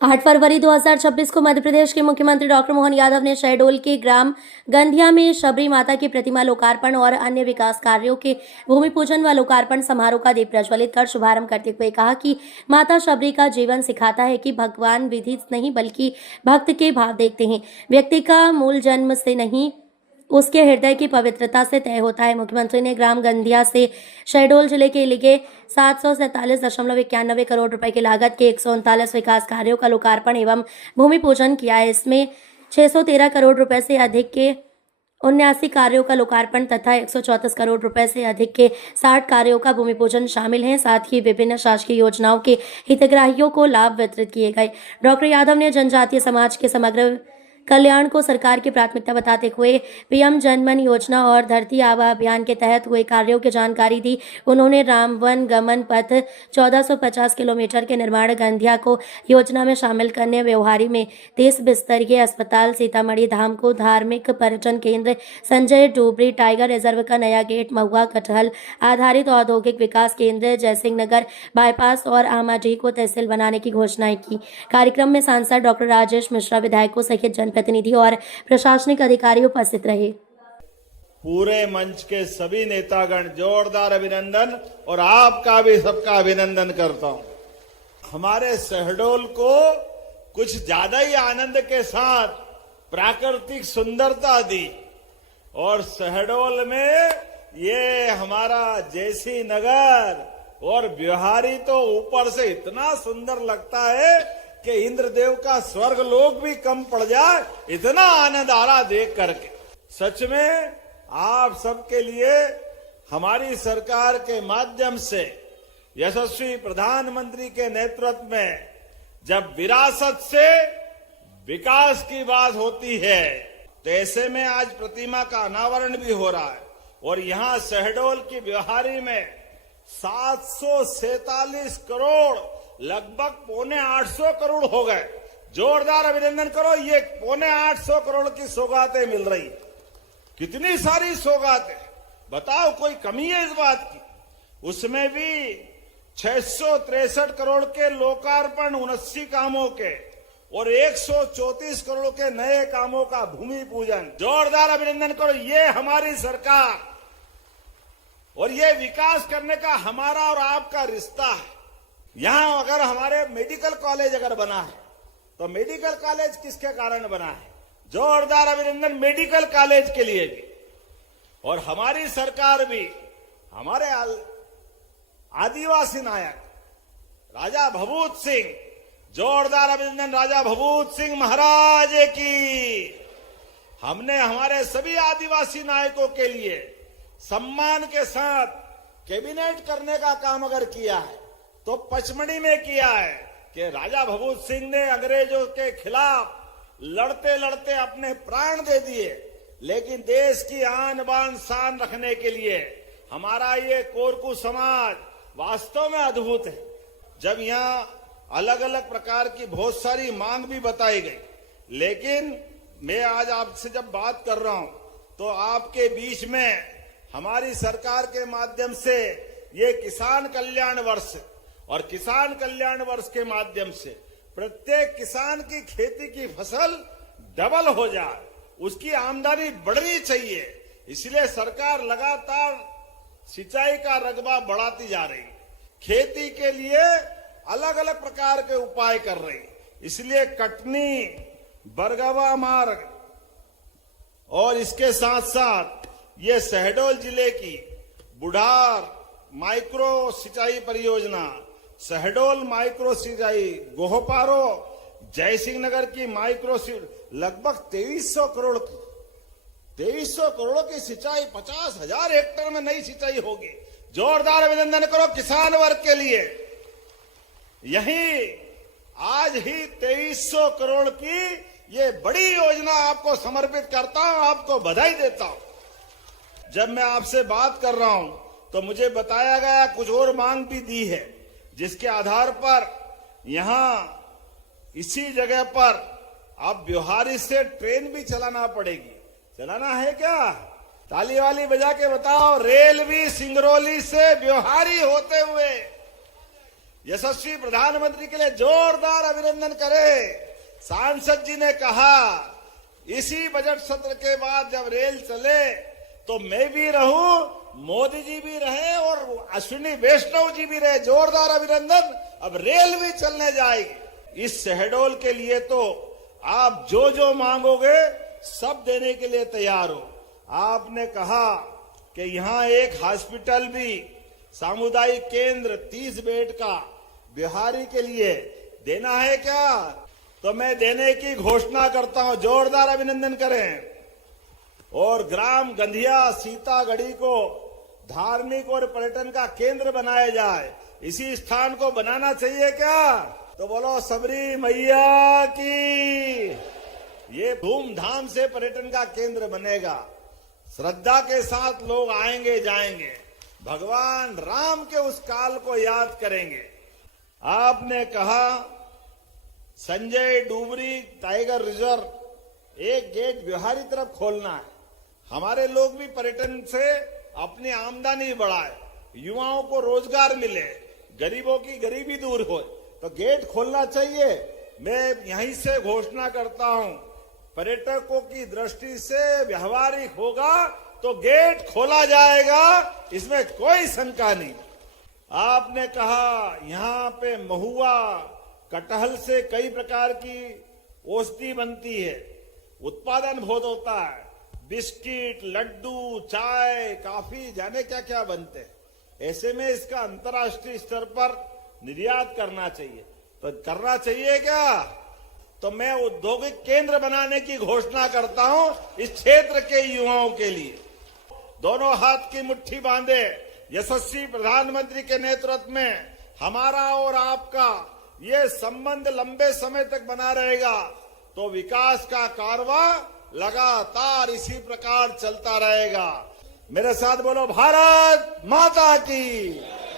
8 फरवरी 2026 को मध्य प्रदेश के मुख्यमंत्री डॉक्टर मोहन यादव ने शहडोल के ग्राम गंधिया में शबरी माता की प्रतिमा लोकार्पण और अन्य विकास कार्यों के भूमि पूजन व लोकार्पण समारोह का दीप प्रज्वलित कर शुभारंभ करते हुए कहा कि माता शबरी का जीवन सिखाता है कि भगवान विधि नहीं बल्कि भक्त के भाव देखते हैं। व्यक्ति का मूल जन्म से नहीं, उसके हृदय की पवित्रता से तय होता है। मुख्यमंत्री ने ग्राम गंधिया से शहडोल जिले के लिए 747.91 करोड़ रुपए की लागत के 139 विकास कार्यों का लोकार्पण एवं भूमि पूजन किया है। इसमें 613 करोड़ रुपए से अधिक के 79 कार्यों का लोकार्पण तथा 134 करोड़ रुपए से अधिक के 60 कार्यों का भूमि पूजन शामिल हैं। साथ ही विभिन्न शासकीय योजनाओं के हितग्राहियों को लाभ वितरित किए गए। डॉक्टर यादव ने जनजातीय समाज के समग्र कल्याण को सरकार की प्राथमिकता बताते हुए पीएम जनमन योजना और धरती आबा अभियान के तहत हुए कार्यों की जानकारी दी। उन्होंने रामवन गमन पथ 1450 किलोमीटर के निर्माण गंधिया को योजना में शामिल करने, व्यवहारी में 30 बिस्तरीय अस्पताल, सीतामढ़ी धाम को धार्मिक पर्यटन केंद्र, संजय डोबरी टाइगर रिजर्व का नया गेट, महुआ कटहल आधारित औद्योगिक विकास केंद्र, जयसिंह नगर बाईपास और आमाडी को तहसील बनाने की घोषणाएं की। कार्यक्रम में सांसद डॉक्टर राजेश मिश्रा, विधायकों सहित जनप्रतिनिधि और प्रशासनिक अधिकारी उपस्थित रहे। पूरे मंच के सभी नेतागण जोरदार अभिनंदन और आपका भी सबका अभिनंदन करता हूं। हमारे शहडोल को कुछ ज्यादा ही आनंद के साथ प्राकृतिक सुंदरता दी और शहडोल में ये हमारा जयसिंह नगर और बिहारी तो ऊपर से इतना सुंदर लगता है कि इंद्रदेव का स्वर्ग लोग भी कम पड़ जाए, इतना आनंद आ रहा देख करके। सच में आप सबके लिए हमारी सरकार के माध्यम से यशस्वी प्रधानमंत्री के नेतृत्व में जब विरासत से विकास की बात होती है तो ऐसे में आज प्रतिमा का अनावरण भी हो रहा है और यहां शहडोल की बिहारी में 747 करोड़ लगभग 750 करोड़ हो गए। जोरदार अभिनंदन करो, ये 750 करोड़ की सौगातें मिल रही। कितनी सारी सौगातें, बताओ कोई कमी है इस बात की? उसमें भी 663 करोड़ के लोकार्पण 79 कामों के और 134 करोड़ के नए कामों का भूमि पूजन। जोरदार अभिनंदन करो, ये हमारी सरकार और ये विकास करने का हमारा और आपका रिश्ता है। यहां अगर हमारे मेडिकल कॉलेज अगर बना है तो मेडिकल कॉलेज किसके कारण बना है? जोरदार अभिनंदन मेडिकल कॉलेज के लिए भी। और हमारी सरकार भी हमारे आदिवासी नायक राजा भभूत सिंह, जोरदार अभिनंदन राजा भभूत सिंह महाराज की। हमने हमारे सभी आदिवासी नायकों के लिए सम्मान के साथ कैबिनेट करने का काम अगर किया है तो पचमढ़ी में किया है कि राजा भभूत सिंह ने अंग्रेजों के खिलाफ लड़ते लड़ते अपने प्राण दे दिए, लेकिन देश की आन बान शान रखने के लिए हमारा ये कोरकू समाज वास्तव में अद्भुत है। जब यहाँ अलग अलग प्रकार की बहुत सारी मांग भी बताई गई, लेकिन मैं आज आपसे जब बात कर रहा हूं तो आपके बीच में हमारी सरकार के माध्यम से ये किसान कल्याण वर्ष और किसान कल्याण वर्ष के माध्यम से प्रत्येक किसान की खेती की फसल डबल हो जाए, उसकी आमदनी बढ़नी चाहिए। इसलिए सरकार लगातार सिंचाई का रकबा बढ़ाती जा रही, खेती के लिए अलग अलग प्रकार के उपाय कर रही। इसलिए कटनी बरगवा मार्ग और इसके साथ साथ ये शहडोल जिले की बुढ़ार माइक्रो सिंचाई परियोजना, शहडोल माइक्रो सिंचाई, गोहपारो, जयसिंह नगर की माइक्रो लगभग 2300 करोड़ की सिंचाई, 50,000 हेक्टेयर में नई सिंचाई होगी। जोरदार अभिनंदन करो किसान वर्ग के लिए। यही आज ही 2300 करोड़ की ये बड़ी योजना आपको समर्पित करता हूं, आपको बधाई देता हूं। जब मैं आपसे बात कर रहा हूं तो मुझे बताया गया कुछ और मांग भी दी है, जिसके आधार पर यहां इसी जगह पर अब बिहारी से ट्रेन भी चलाना पड़ेगी। चलाना है क्या? ताली वाली बजा के बताओ। रेल भी सिंगरौली से बिहारी होते हुए यशस्वी प्रधानमंत्री के लिए जोरदार अभिनंदन करें। सांसद जी ने कहा इसी बजट सत्र के बाद जब रेल चले तो मैं भी रहूं, मोदी जी भी रहे और अश्विनी वैष्णव जी भी रहे। जोरदार अभिनंदन। अब रेल भी चलने जाएगी। इस शहडोल के लिए तो आप जो जो मांगोगे सब देने के लिए तैयार हो। आपने कहा कि यहां एक हॉस्पिटल भी, सामुदायिक केंद्र 30 बेड का बिहारी के लिए देना है क्या? तो मैं देने की घोषणा करता हूं। जोरदार अभिनंदन करें। और ग्राम गंधिया सीतागढ़ी को धार्मिक और पर्यटन का केंद्र बनाया जाए। इसी स्थान को बनाना चाहिए क्या? तो बोलो सबरी मैया की। ये धूमधाम से पर्यटन का केंद्र बनेगा। श्रद्धा के साथ लोग आएंगे जाएंगे, भगवान राम के उस काल को याद करेंगे। आपने कहा संजय डूबरी टाइगर रिजर्व एक गेट बिहारी तरफ खोलना है। हमारे लोग भी पर्यटन से अपनी आमदनी बढ़ाए, युवाओं को रोजगार मिले, गरीबों की गरीबी दूर हो, तो गेट खोलना चाहिए। मैं यहीं से घोषणा करता हूं, पर्यटकों की दृष्टि से व्यवहारिक होगा तो गेट खोला जाएगा, इसमें कोई शंका नहीं। आपने कहा यहाँ पे महुआ कटहल से कई प्रकार की औषधि बनती है, उत्पादन बहुत होता है, बिस्किट, लड्डू, चाय, काफी, जाने क्या क्या बनते हैं। ऐसे में इसका अंतर्राष्ट्रीय स्तर पर निर्यात करना चाहिए। तो करना चाहिए क्या? तो मैं औद्योगिक केंद्र बनाने की घोषणा करता हूं इस क्षेत्र के युवाओं के लिए। दोनों हाथ की मुट्ठी बांधे, यशस्वी प्रधानमंत्री के नेतृत्व में हमारा और आपका ये संबंध लंबे समय तक बना रहेगा तो विकास का कारवां लगातार इसी प्रकार चलता रहेगा। मेरे साथ बोलो भारत माता की।